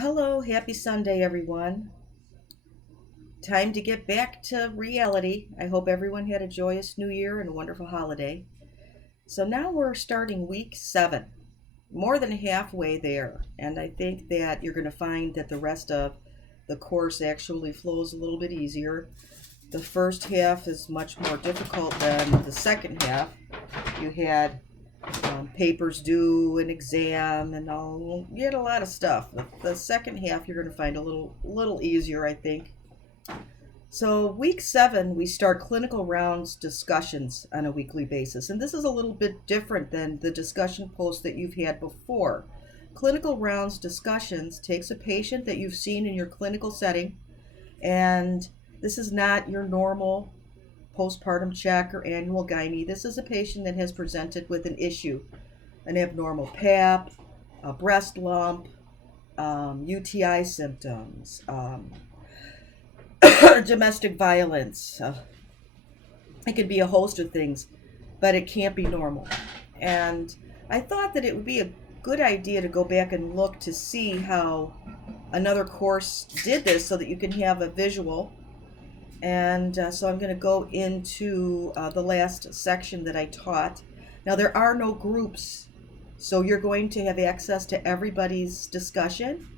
Hello, happy Sunday, everyone. Time to get back to reality. I hope everyone had a joyous new year and a wonderful holiday. So now we're starting week 7, more than halfway there. And I think that you're going to find that the rest of the course actually flows a little bit easier. The first half is much more difficult than the second half. You had papers due, an exam, and all. You had a lot of stuff. The second half you're going to find a little easier, I think. So, week 7, we start clinical rounds discussions on a weekly basis. And this is a little bit different than the discussion posts that you've had before. Clinical rounds discussions takes a patient that you've seen in your clinical setting, and this is not your normal postpartum check or annual gynae. This is a patient that has presented with an issue, an abnormal pap, a breast lump, UTI symptoms, domestic violence. It could be a host of things, but it can't be normal. And I thought that it would be a good idea to go back and look to see how another course did this so that you can have a visual. And so I'm going to go into the last section that I taught. Now, there are no groups, so you're going to have access to everybody's discussion.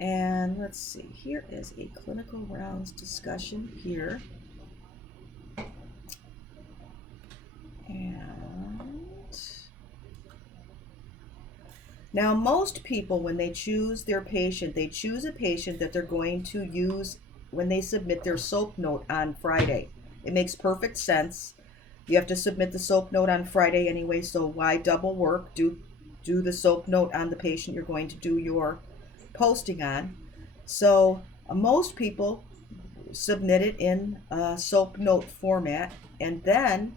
And let's see, here is a clinical rounds discussion here. And now most people, when they choose their patient, they choose a patient that they're going to use when they submit their SOAP note on Friday. It makes perfect sense. You have to submit the SOAP note on Friday anyway, so why double work? Do the SOAP note on the patient you're going to do your posting on. So most people submit it in a SOAP note format and then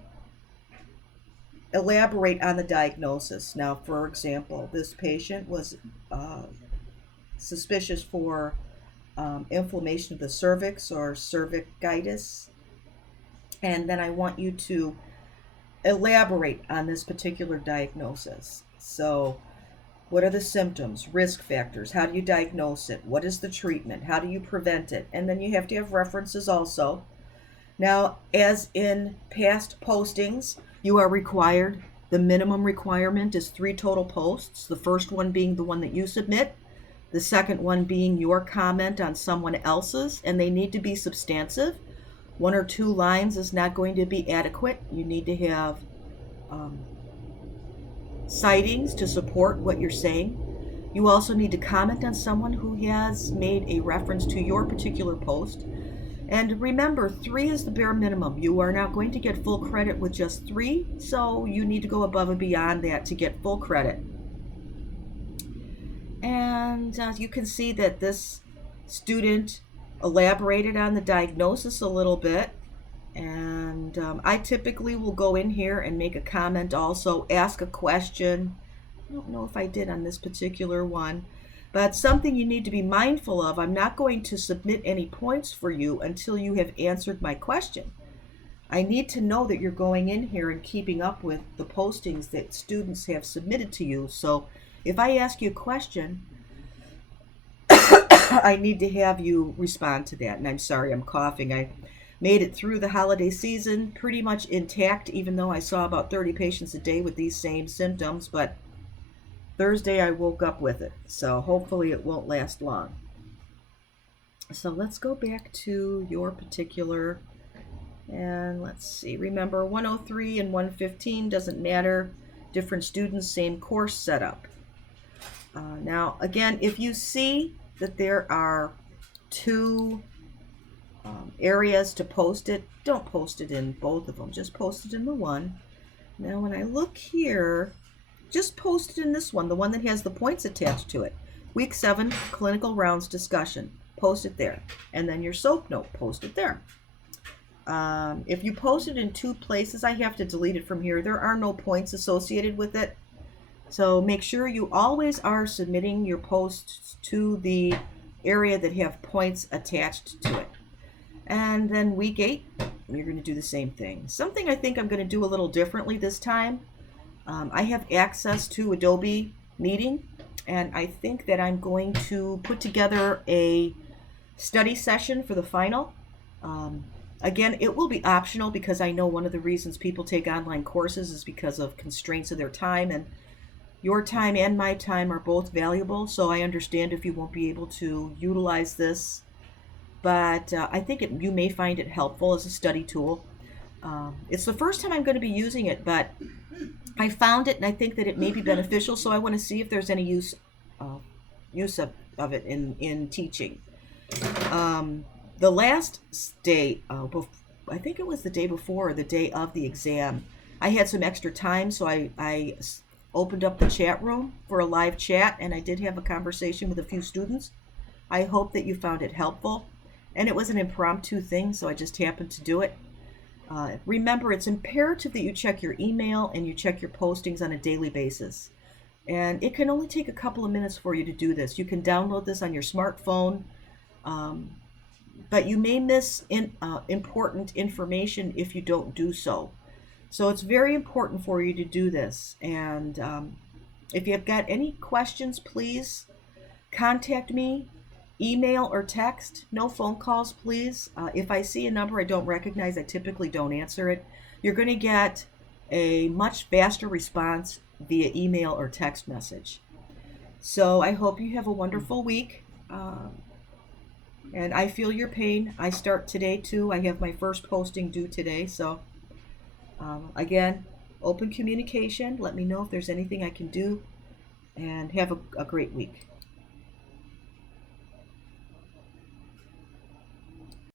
elaborate on the diagnosis. Now, for example, this patient was suspicious for inflammation of the cervix or cervicitis, and then I want you to elaborate on this particular diagnosis. So, what are the symptoms, risk factors? How do you diagnose it? What is the treatment? How do you prevent it? And then you have to have references also. Now, as in past postings, you are required, the minimum requirement is 3 total posts, the first one being the one that you submit, the second one being your comment on someone else's, and they need to be substantive. 1 or 2 lines is not going to be adequate. You need to have sightings to support what you're saying. You also need to comment on someone who has made a reference to your particular post. And remember, 3 is the bare minimum. You are not going to get full credit with just 3, so you need to go above and beyond that to get full credit. And you can see that this student elaborated on the diagnosis a little bit. And I typically will go in here and make a comment also, ask a question. I don't know if I did on this particular one, but something you need to be mindful of. I'm not going to submit any points for you until you have answered my question. I need to know that you're going in here and keeping up with the postings that students have submitted to you. So if I ask you a question, I need to have you respond to that. And I'm sorry, I'm coughing. I made it through the holiday season pretty much intact, even though I saw about 30 patients a day with these same symptoms. But Thursday I woke up with it, so hopefully it won't last long. So let's go back to your particular, and let's see, remember 103 and 115 doesn't matter, different students, same course setup. Now again, if you see that there are 2 areas to post it, don't post it in both of them, just post it in the one. Now when I look here, just post it in this one, the one that has the points attached to it. Week 7, clinical rounds discussion. Post it there. And then your SOAP note, post it there. If you post it in 2 places, I have to delete it from here. There are no points associated with it. So make sure you always are submitting your posts to the area that have points attached to it. And then week 8, you're going to do the same thing. Something I think I'm going to do a little differently this time. I have access to Adobe Meeting, And I think that I'm going to put together a study session for the final. Um, Again, it will be optional because I know one of the reasons people take online courses is because of constraints of their time, and your time and my time are both valuable, so I understand if you won't be able to utilize this, but I think you may find it helpful as a study tool. It's the first time I'm going to be using it, but I found it and I think that it may be beneficial, so I want to see if there's any uh, use of it in teaching. The last day, I think it was the day before or the day of the exam, I had some extra time, so I opened up the chat room for a live chat, and I did have a conversation with a few students. I hope that you found it helpful. And it was an impromptu thing, so I just happened to do it. Remember, it's imperative that you check your email and you check your postings on a daily basis. And it can only take a couple of minutes for you to do this. You can download this on your smartphone, um, but you may miss important information if you don't do so. So it's very important for you to do this. And if you've got any questions, please contact me, email or text. No phone calls, please. If I see a number I don't recognize, I typically don't answer it. You're going to get a much faster response via email or text message. So I hope you have a wonderful week. And I feel your pain. I start today too. I have my first posting due today. So again, open communication. Let me know if there's anything I can do. And have a great week.